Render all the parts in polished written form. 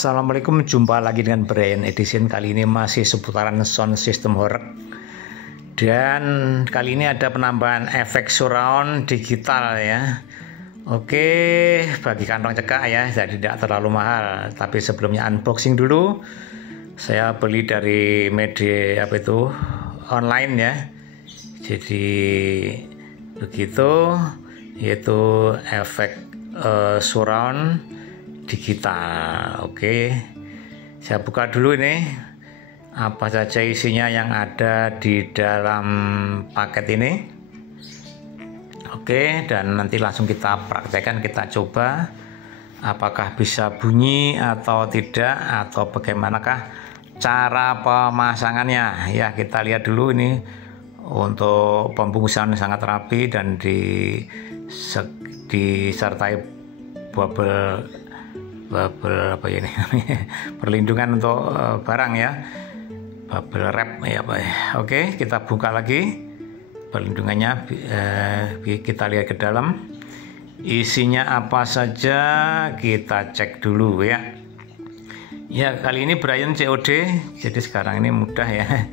Assalamualaikum, jumpa lagi dengan Brian Edition. Kali ini masih seputaran sound system horror. Dan kali ini ada penambahan efek surround digital ya. Oke, bagi kantong cekak ya, jadi tidak terlalu mahal. Tapi sebelumnya unboxing dulu. Saya beli dari media online ya. Jadi begitu, yaitu efek surround digital. Oke, saya buka dulu ini apa saja isinya yang ada di dalam paket ini. Oke, dan nanti langsung kita praktekkan, kita coba apakah bisa bunyi atau tidak, atau bagaimanakah cara pemasangannya ya. Kita lihat dulu ini. Untuk pembungkusan sangat rapi dan disertai bubble apa ini perlindungan untuk barang ya, bubble wrap ya Pak. Oke, kita buka lagi perlindungannya, kita lihat ke dalam isinya apa saja, kita cek dulu ya. Ya, kali ini Brian COD, jadi sekarang ini mudah ya.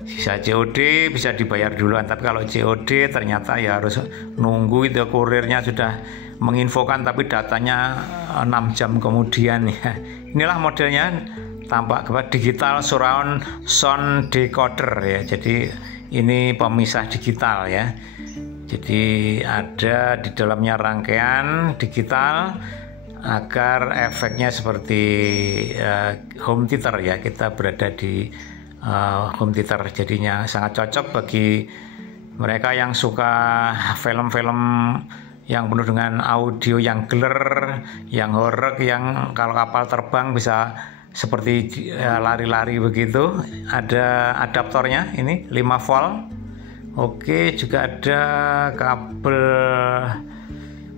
Bisa COD, bisa dibayar duluan, tapi kalau COD ternyata ya harus nunggu itu, kurirnya sudah menginfokan tapi datanya 6 jam kemudian ya. Inilah modelnya, tampak digital surround sound decoder ya. Jadi ini pemisah digital ya. Jadi ada di dalamnya rangkaian digital agar efeknya seperti home theater ya. Kita berada di home theater, jadinya sangat cocok bagi mereka yang suka film-film yang penuh dengan audio yang geler, yang horor, yang kalau kapal terbang bisa seperti lari-lari begitu. Ada adaptornya ini 5 volt. Oke, juga ada kabel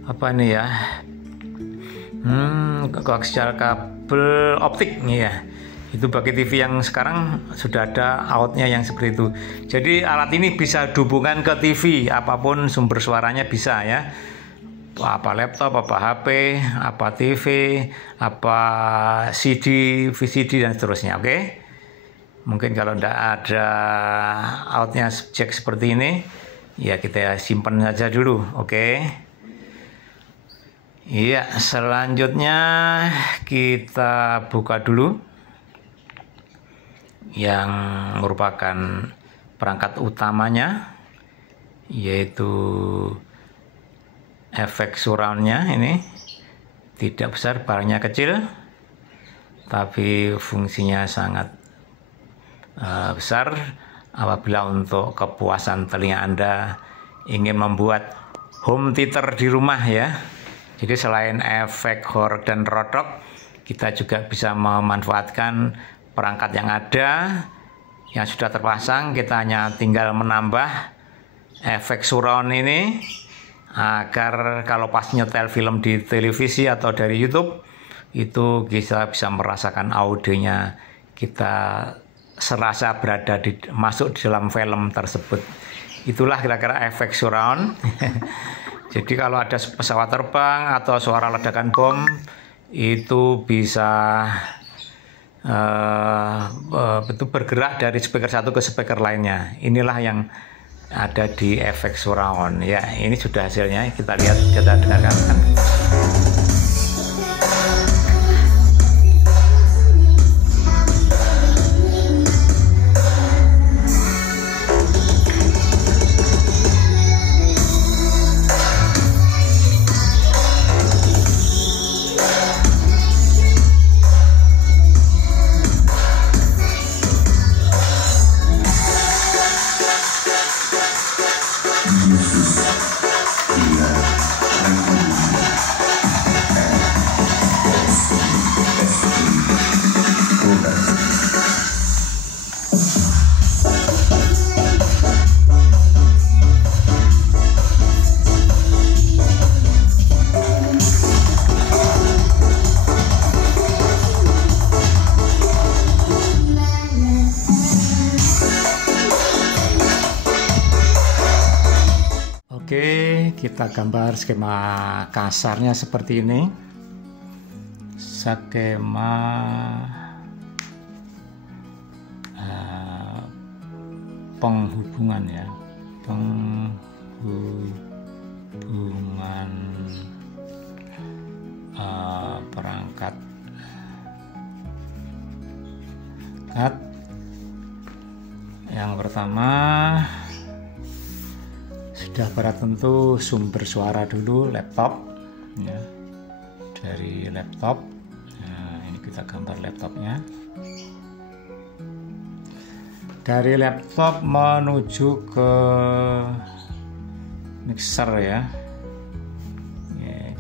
apa ini ya, koaksial kabel optik nih ya. Itu bagi TV yang sekarang sudah ada outnya yang seperti itu. Jadi alat ini bisa dihubungkan ke TV, apapun sumber suaranya bisa ya. Apa laptop, apa HP, apa TV, apa CD, VCD dan seterusnya. Oke. Mungkin kalau tidak ada outnya jack seperti ini, ya kita simpan saja dulu. Oke. Iya, selanjutnya kita buka dulu yang merupakan perangkat utamanya, yaitu efek surroundnya. Ini tidak besar, barangnya kecil, tapi fungsinya sangat besar apabila untuk kepuasan telinga Anda ingin membuat home theater di rumah ya. Jadi selain efek horor dan rodok, kita juga bisa memanfaatkan perangkat yang ada yang sudah terpasang. Kita hanya tinggal menambah efek surround ini agar kalau pas nyetel film di televisi atau dari YouTube itu kita bisa merasakan audionya, kita serasa berada masuk di dalam film tersebut. Itulah kira-kira efek surround. Jadi kalau ada pesawat terbang atau suara ledakan bom itu bisa itu bergerak dari speaker satu ke speaker lainnya. Inilah yang ada di efek surround ya. Ini sudah hasilnya, kita lihat, kita dengarkan. Oke, kita gambar skema kasarnya seperti ini. skema penghubungan ya, penghubungan perangkat. Yang pertama sudah pada tentu sumber suara dulu, laptop ya. Dari laptop, nah, ini kita gambar laptopnya. Dari laptop menuju ke mixer ya.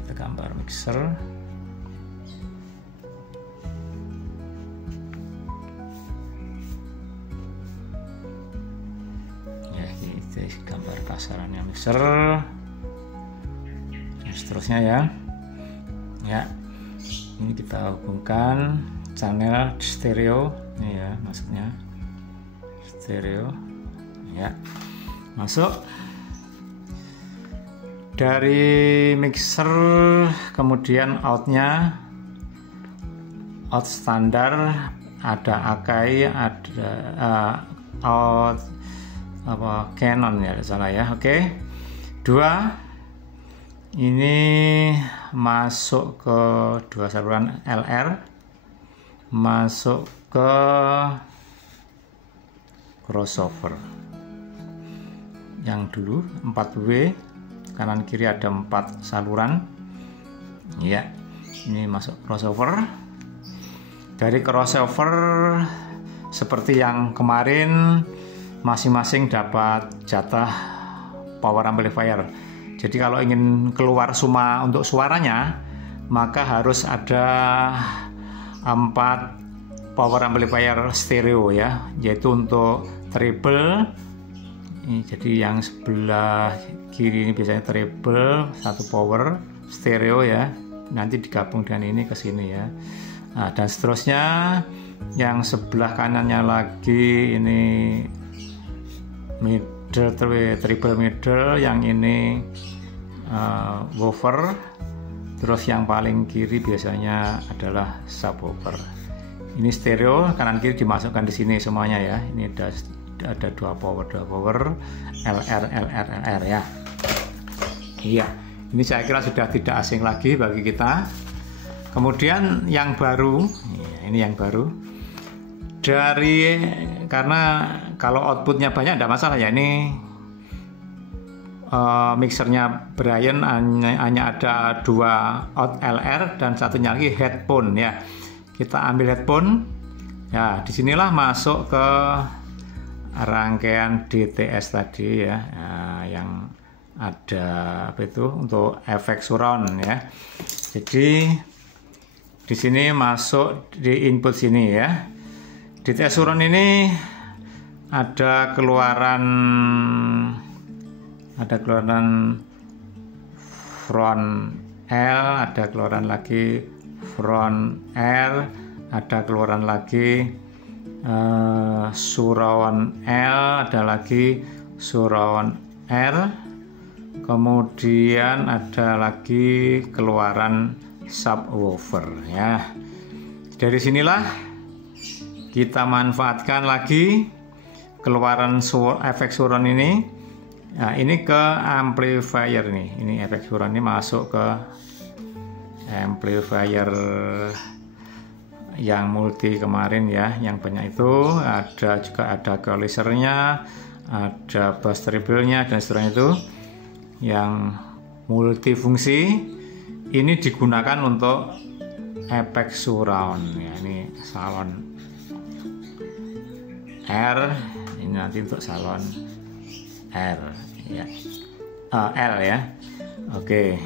Kita gambar mixer. Ya, kita gambar kasarannya mixer. Dan seterusnya ya. Ya, ini kita hubungkan channel stereo ini ya, maksudnya stereo ya, masuk dari mixer. Kemudian outnya out standar, ada Akai, ada out Canon ya, salah ya. Oke. 2 ini masuk ke 2 saluran LR, masuk ke crossover yang dulu 4W, kanan kiri ada 4 saluran ya. Ini masuk crossover. Dari crossover seperti yang kemarin, masing-masing dapat jatah power amplifier. Jadi kalau ingin keluar suma untuk suaranya, maka harus ada 4 power amplifier stereo ya, yaitu untuk treble. Ini jadi yang sebelah kiri ini biasanya treble, 1 power stereo ya. Nanti digabung dengan ini ke sini ya. Nah, dan seterusnya yang sebelah kanannya lagi ini middle, treble middle, yang ini woofer, terus yang paling kiri biasanya adalah subwoofer. Ini stereo, kanan kiri dimasukkan di sini semuanya ya. Ini ada 2 power LR ya. Iya, ini saya kira sudah tidak asing lagi bagi kita. Kemudian yang baru, ini yang baru. Karena kalau outputnya banyak tidak masalah ya. Ini mixernya Brian hanya ada 2 out LR dan satunya lagi headphone ya. Kita ambil headphone ya, disinilah masuk ke rangkaian DTS tadi ya, yang ada apa itu untuk efek surround ya. Jadi di sini masuk di input sini ya. DTS surround ini ada keluaran front L, ada keluaran lagi front R, ada keluaran lagi surround L, ada lagi surround R, kemudian ada lagi keluaran subwoofer ya. Dari sinilah kita manfaatkan lagi keluaran efek surround ini. Nah, ini ke amplifier nih. Ini efek surround ini masuk ke amplifier yang multi kemarin ya, yang banyak itu. Ada juga ada equalizernya, ada bass treble-nya dan seterusnya itu yang multifungsi. Ini digunakan untuk efek surround ya. Ini salon R, ini nanti untuk salon R ya, L ya. Oke,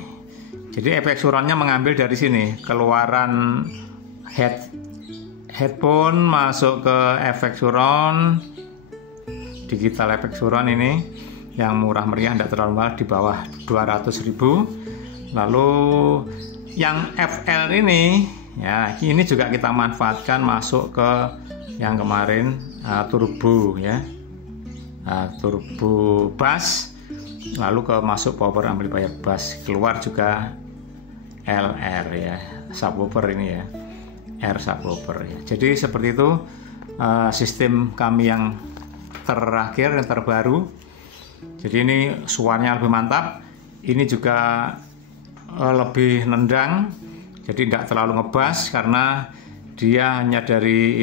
jadi efek surroundnya mengambil dari sini, keluaran headphone masuk ke efek surround, digital efek surround ini yang murah meriah, tidak terlalu mahal, di bawah 200.000. Lalu yang FL ini ya, ini juga kita manfaatkan masuk ke yang kemarin turbo ya, turbo bass, lalu ke masuk power amplifier bass, keluar juga LR ya, subwoofer ini ya. air subwoofer ya. Jadi seperti itu sistem kami yang terakhir, yang terbaru. Jadi ini suaranya lebih mantap, ini juga lebih nendang, jadi tidak terlalu ngebas karena dia hanya dari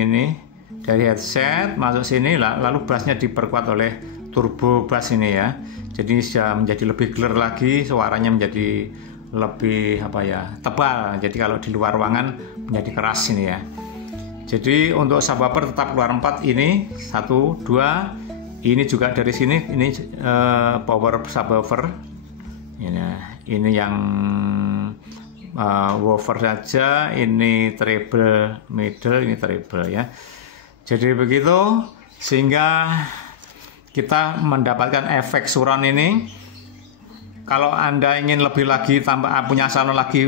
headset masuk sini, lalu bassnya diperkuat oleh turbo bass ini ya. Jadi bisa menjadi lebih clear lagi, suaranya menjadi lebih tebal. Jadi kalau di luar ruangan menjadi keras ini ya. Jadi untuk subwoofer tetap keluar 4 ini, 1, 2. Ini juga dari sini, ini power subwoofer. Ini yang woofer saja, ini treble middle, ini treble ya. Jadi begitu, sehingga kita mendapatkan efek surround ini. Kalau Anda ingin lebih lagi, punya salon lagi,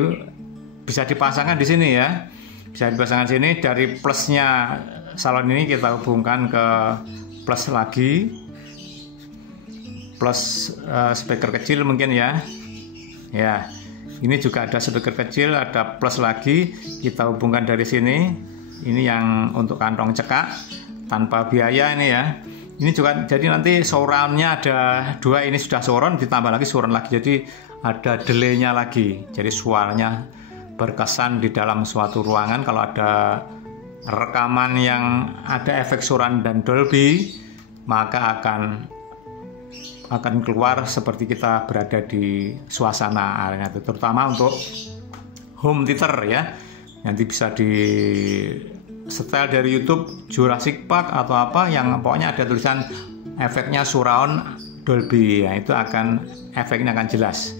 bisa dipasangkan di sini ya. Bisa dipasangkan sini, dari plusnya salon ini kita hubungkan ke plus lagi, plus speaker kecil mungkin ya. Ya, ini juga ada speaker kecil, ada plus lagi, kita hubungkan dari sini. Ini yang untuk kantong cekak tanpa biaya ini ya. Ini juga, jadi nanti surroundnya ada 2, ini sudah surround, ditambah lagi surround lagi, jadi ada delaynya lagi. Jadi suaranya berkesan di dalam suatu ruangan. Kalau ada rekaman yang ada efek surround dan Dolby, maka akan keluar seperti kita berada di suasana arena itu, terutama untuk home theater ya. Nanti bisa di setel dari YouTube Jurassic Park atau apa yang pokoknya ada tulisan efeknya surround Dolby ya, itu efeknya akan jelas.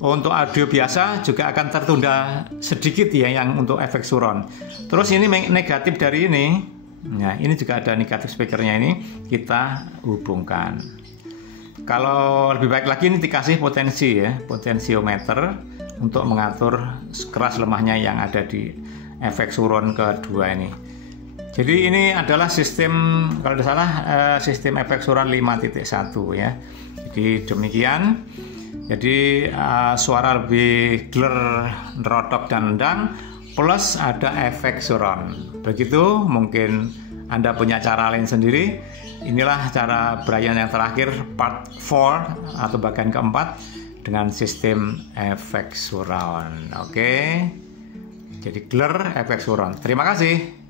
Untuk audio biasa juga akan tertunda sedikit ya yang untuk efek surround. Terus ini negatif dari ini. Nah, ini juga ada negatif speakernya, ini kita hubungkan. Kalau lebih baik lagi ini dikasih potensi ya, potensiometer untuk mengatur keras lemahnya yang ada di efek surround kedua ini. Jadi ini adalah sistem, kalau tidak salah sistem efek surround 5.1 ya. Jadi demikian. Jadi suara lebih clear, nerotok dan nendang, plus ada efek surround. Begitu, mungkin Anda punya cara lain sendiri. Inilah cara Brian yang terakhir, part 4 atau bagian keempat dengan sistem efek surround. Oke. Jadi clear, efek surround. Terima kasih.